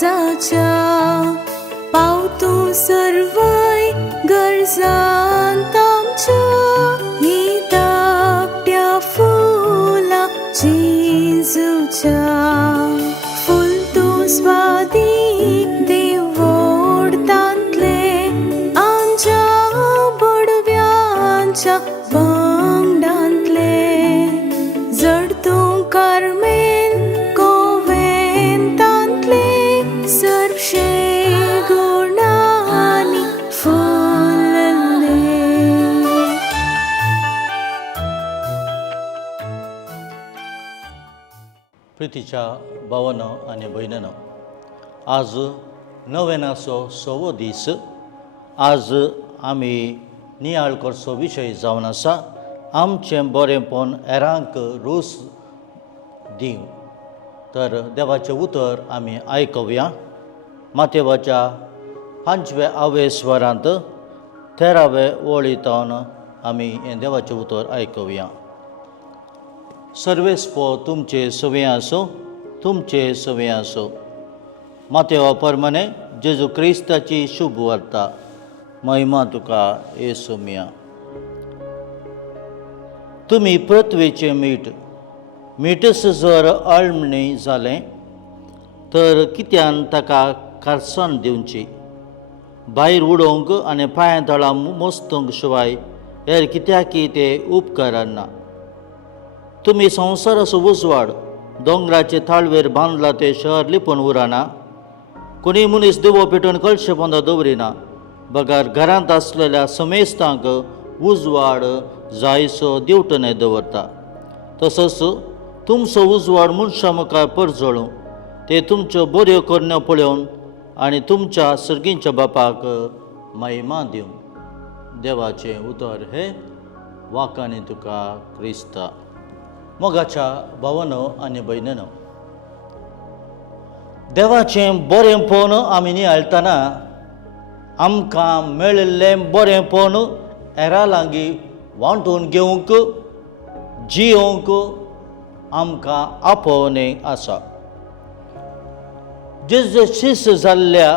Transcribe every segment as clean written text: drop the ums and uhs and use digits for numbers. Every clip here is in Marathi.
काळजाच्या पावतू सर्वाय गरजांत आमच्या ही धाकट्या फुला जेजूच्या फुलतू स्वादीक देव ओडतांतले आमच्या बडव्यांच्या वांगडांतले जडतू कार्मेन कोवेंतांतले सर्वशे गुणांनी फुलले. प्रितीच्या भावांनो आनी भयणांनो, आज नोवेनाचो 6वो दीस. आज आमी नियाळ करचो विशय जावन आसा आमचें बरेंपण हेरांक रूच दिवं. तर देवाचें उतर आमी आयकुया. मातेवाच्या 5व्या स्वरांत 13वे वळींतवन आमी हें देवाचें उतर आयकुया. सर्वेस्पो तुमचे सवे आसो, तुमचे सवे आसो. मातेवा परमाणे जेजू क्रिस्ताची शुभ वार्ता. महिमा तुका येसू मिया. तुमी पृथ्वीचें मीठ. मीठच जर अळमणी जालें तर कित्यान ताका कारसाण दिवची. भायर उडोवंक आनी पांय तळां मोस्तूंक शिवाय हेर कित्याकी ते उपकारान ना. तुमी संवसाराचो उजवाड दोंगराचे थाळवेर बांदला ते शहर लिपून उरना. कोणी मनीस दिवो पेटोवन कळशे पोंदा दवरिना. बगार घरांत आसलेल्या समेस्तांक उजवाड जायसो दिवटने दवरता. तसोच तुमचो उजवाड मनशां मुखार परजळूं ते तुमच्यो बऱ्यो करण्यो पळोवन आनी तुमच्या सर्गींच्या बापाक महिमा दिवं. देवाचें उतर हे वाकांनी तुका क्रिस्ता. मोगाच्या भावांनो आनी भयणांनो, देवाचें बरेंपण आमी नियाळटना आमकां मेळिल्लें बरेंपण हेरां लागीं वांटून घेवंक जियोंक आमकां आपोवणें आसा. जेजू शिश्य जाल्ल्या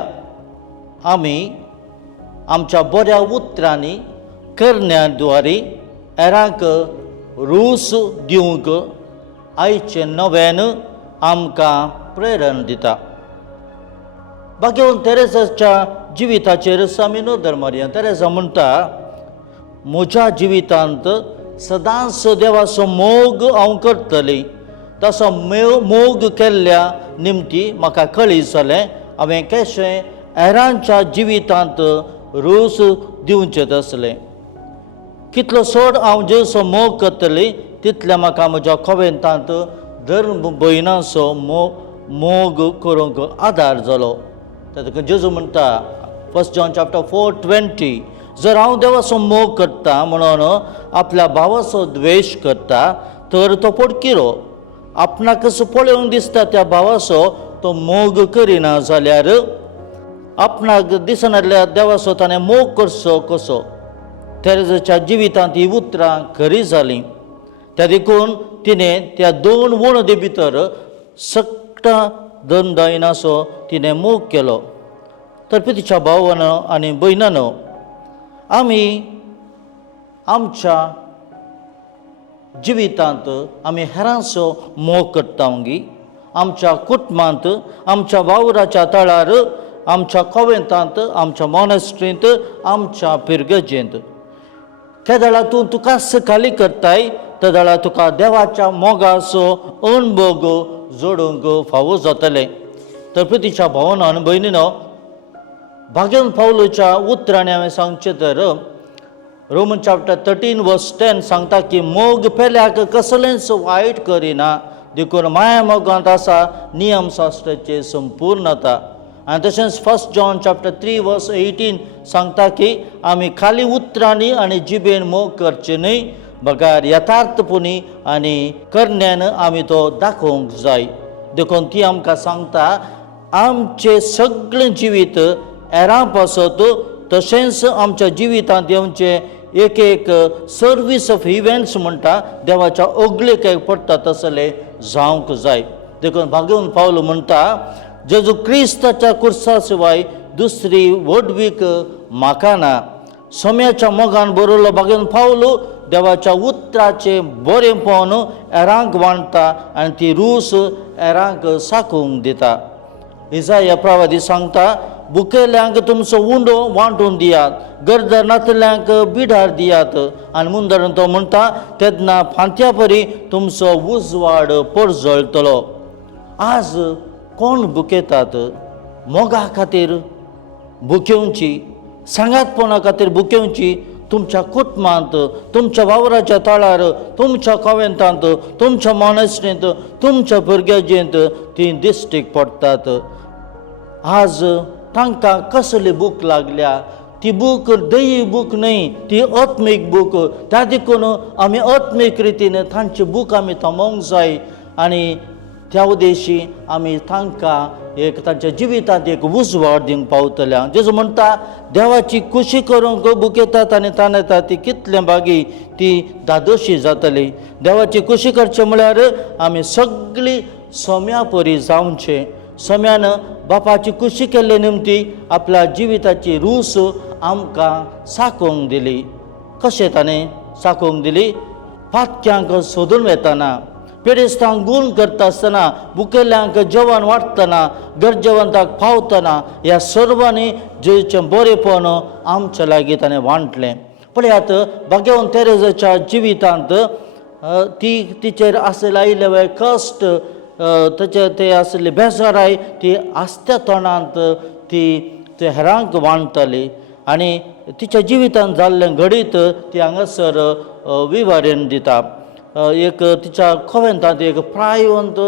आमी आमच्या बऱ्या उतरांनी करण्याद्वारे हेरांक रूच दिवंक आयचें नव्यान आमकां प्रेरण दिता. भाग्यवान तेरेसाच्या जिविताचेर आमी नदर मारया. तेरेसा म्हणटा, म्हज्या जिवितांत सदांच देवाचो मोग हांव करतली. तसो मोग केल्ल्या निमती म्हाका कळीत जालें हांवें कशें हेरांच्या जिवितांत रूच दिवचें आसलें. कितलो चड हांव जेजूचो मोग करतली तितलें म्हाका म्हज्या खोवेंतांत धर्म भयणांचो मोग करूंक आदार जालो. ताका जेजू म्हणटा 1 जॉन 4:20, जर हांव देवाचो मोग करता म्हणून आपल्या भावाचो द्वेश करता तर तो पडकिरो. आपणाकच पळोवंक दिसता त्या भावाचो तो मोग करिना जाल्यार आपणाक दिसनासल्या देवाचो ताणें मोग करचो कसो. तेरेसाच्या जिवितांत ही उतरां खरी जालीं. त्या देखून तिणें त्या 2 वणदी भितर सक्ता दंडायनाचो तिणें मोग केलो. तर पितीच्या भावांनो आनी भयणांनो, आमी आमच्या जिवितांत आमी हेरांचो मोग करता वगी. आमच्या कुटुंबांत, आमच्या वावराच्या तळार, आमच्या कोवेंतांत, आमच्या मॉनेस्ट्रींत, आमच्या पिरगजेंत. त्या वेळार तूं तुकाच खाली करताय त्या वेळार तुका देवाच्या मोगाचो अणभव जोडूंक फावो जातलें. तर प्रितीच्या भावांनो आनी भयणीनो, भाग्यवान पावलोच्या उतरांनी हांवें सांगचें तर रोमन 13:10 सांगता की मोग पेल्याक कसलेंच वायट करिना, देखून माया मोगांत आसा नियम शास्त्राची संपूर्णता. आनी तशेंच 1 जॉन 3:18 सांगता की आमी खाली उतरांनी आनी जिबेन मोग करचे न्हय, बगार यथार्थपणी आनी करण्यान आमी तो दाखोवंक जाय. देखून ती आमकां सांगता आमचें सगळें जिवीत हेरां पासत तशेंच आमच्या जिवितांत येवचे एक एक सर्वीस ऑफ इव्हेंट्स म्हणटा देवाच्या ओगलेक पडटा तसले जावंक जाय. देखून भाग्यवान पावलो म्हणटा जेजू क्रिस्ताच्या कुर्सा शिवाय दुसरी वडवीक म्हाका ना. सोम्याच्या मोगान बरोवलो बागेन पावलो देवाच्या उतराचे बरेंपण एरांक वांटता आनी ती रूस एरांक साकूंक दिता. इसाया प्रवादी सांगता, भुकेल्यांक तुमचो उंडो वांटून दियात, गरज नातल्यांक बिडार दियात. आनी मुंदर तो म्हणटा, तेन्ना फांत्या परी तुमचो उजवाड परजळटलो. आज कोण भुकेतात? मोगा खातीर भुकेवची, सांगातपणा खातीर भुकेवची. तुमच्या कुटुंबांत, तुमच्या वावराच्या तळार, तुमच्या कॉवेंतांत, तुमच्या मॉनेस्ट्रींत, तुमच्या भुरग्याचेंत ती दिश्टीक पडटात. आज तांकां कसली भूक लागल्या? ती भूक दैवी भूक न्हय, ती आत्मीक भूक. त्या देखून आमी आत्मीक रितीन तांची भूक आमी थांबोवंक जाय आनी त्या उद्देशी आमी तांकां एक तांच्या जिवितांत एक उजवाड दिवंक पावतल्या. जेजू म्हणटा, देवाची खुशी करूंक भुकेतात आनी ताणेतात ती कितले बागी ती दादोशी जातली. देवाची खुशी करचें म्हळ्यार आमी सगळीं सोम्या परी जावचें. सोम्यान बापाची खुशी केल्ले निमती आपल्या जिविताची रूस आमकां साकोवंक दिली. कशें ताणें साकोवंक दिली? पातक्यांक सोदून वेताना, पेडेस्तांक गूण करता आसतना, भुकेल्यांक जेवण वाडटना, गरजेवंताक पावतना, ह्या सर्वांनी जेचें बरेंपण आमच्या लागीं ताणें वांटलें. पळयात, भाग्यवान तेरेजाच्या जिवितांत तिचेर आसले आयिल्ले वेळ कश्ट, ताचे ते आसले बेजाराय ती आस्त्या तोंडांत ती हेरांक वांटताली. आनी तिच्या जिवितांत जाल्लें घडीत ती हांगासर विवरण दिता. एक तिच्या कॉवेंतांत एक प्रायवंत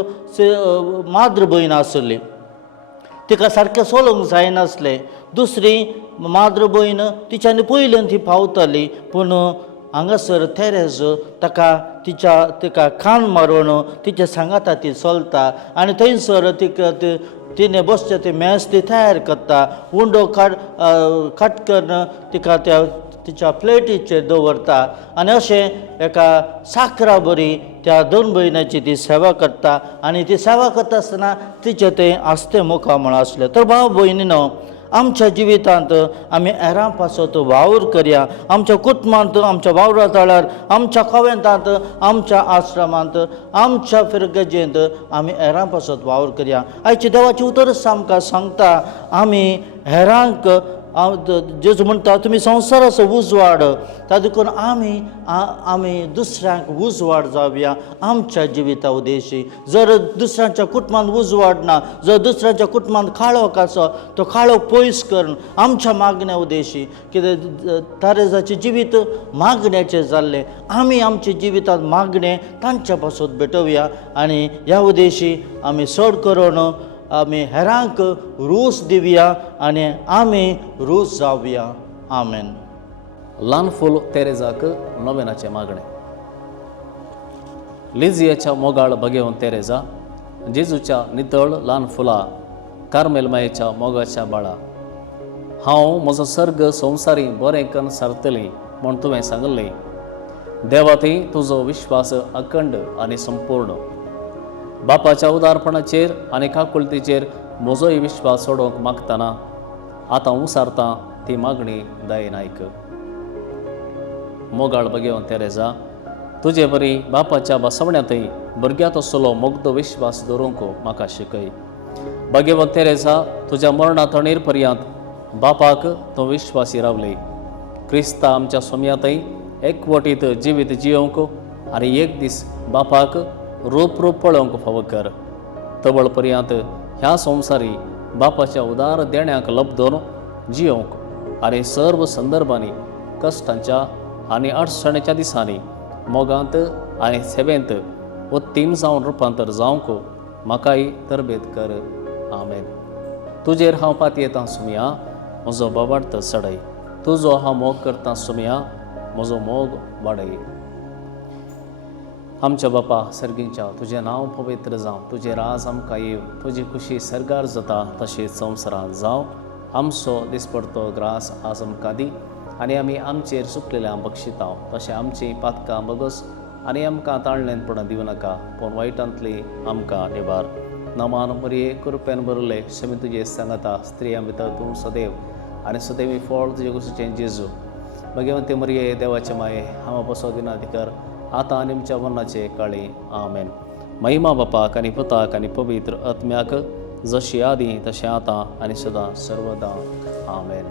माद्र भयण आसली. तिका सारकें चलोवंक जायनासलें. दुसरी माद्र भयण तिच्यानी पयल्यान ती पावताली, पूण हांगासर तेरेज तिका कान मारून तिच्या सांगाता ती चलता आनी थंयसर तिणें बसचें तें मेज ती तयार करता. उंडो काटकन तिका तिच्या प्लेटीचेर दवरता आनी अशें एका साकरा बरी त्या दोन भयणांची ती सेवा करता. आनी ती सेवा करता आसतना तिचें तें आस्तें मुखामळ आसलें. तर भाव भयणीनो, आमच्या जिवितांत आमी हेरां पासत वावर करया. आमच्या कुटुंबांत, आमच्या वावरा तळार, आमच्या कॉवेंतांत, आमच्या आश्रमांत, आमच्या फिरगजेंत आमी हेरां पासत वावर करया. आयची देवाची उतर आमकां सांगता, आमी हेरांक जेजू म्हणटा, तुमी संवसाराचो उजवाड. तातूंत आमी दुसऱ्यांक उजवाड जावया आमच्या जिविता उद्देशी. जर दुसऱ्यांच्या कुटुंबांत उजवाड ना, जर दुसऱ्यांच्या कुटुंबांत काळोख आसा, तो काळोख पयस करून आमच्या मागण्या उद्देशी, कितें तेरेजाचें जिवीत मागण्याचें जाल्लें, आमी आमच्या जिवितांत मागणें तांच्या पासून भेटोवया आनी ह्या उद्देशी आमी चड करून आमी हेरांक रूस दिवया आनी आमी रूस जावया. आमेन. ल्हान फूल तेरेजाक नोवेनाचें मागणें. लिजियाच्या मोगाळ भगेवन तेरेजा, जेजूच्या नितळ ल्हान फुलां, कार्मेल मायेच्या मोगाच्या बाळा, हांव म्हजो सर्ग संवसारी बरें करून सारतली म्हूण तुवें सांगलें. देवाती तुजो विश्वास अखंड आनी संपूर्ण. बापाच्या उदारपणाचेर आनी काकुळतीचेर म्हजोय विश्वास सोडोवंक मागतना आतां उसारतां ती मागणी दयेन आयक. मोगाळ भगेवन तेरेजा, तुजे बरी बापाच्या बसवण्यांतय भुरग्यात असलो मोग्ध विश्वास दवरूंक म्हाका शिकय. भगेवन तेरेजा, तुज्या मरणा तणेर पर्यंत बापाक तूं विश्वासी रावले. क्रिस्ता आमच्या सोम्यांतय एकवटीत जिवीत जियोवंक आनी एक दीस बापाक रूप पळोवंक फाव कर. तवळ पर्यंत ह्या संवसारी बापाच्या उदार देण्याक लबदोन जियोवंक आनी सर्व संदर्भांनी कश्टांच्या आनी अडचणीच्या दिसांनी मोगांत आनी सेवेंत उत्तीम जावन रुपांतर जावंक म्हाकाय तरबेत कर. आमेन. तुजेर हांव पातयेतां सुमया, म्हजो बाबार्थ चडय. तुजो हांव मोग करतां सुमया, म्हजो मोग वाडय. आमच्या बापा सर्गींच्या, तुजें नांव पवित्र जावं, तुजें राज आमकां येव, तुजी खुशी सरगार जाता तशेंच संवसारांत जावं. आमचो दिसपडतो ग्रास आज आमकां दी आनी आमी आमचेर चुकलेल्यांक बक्षितांव, तशें आमचीं पातकां बगस आनी आमकां ताळणेन पडूं दिवं नाका पूण वायटांतली आमकां निबार. नमान मरये कृपेन भरले शमी तुजे सांगता स्त्रियां भितर तूं सदैव आनी सदैव फळ तुजे कुशीचें जेजू. भगवंते मरये देवाचे माये हांव बसो दिनाधिकार आतां आनी आमच्या मरणाचे काळी आमेन. महिमा बापाक आनी पुताक आनी पवित्र आत्म्याक जशी आदी तशें आतां आनी सदां सर्वदा आमेन.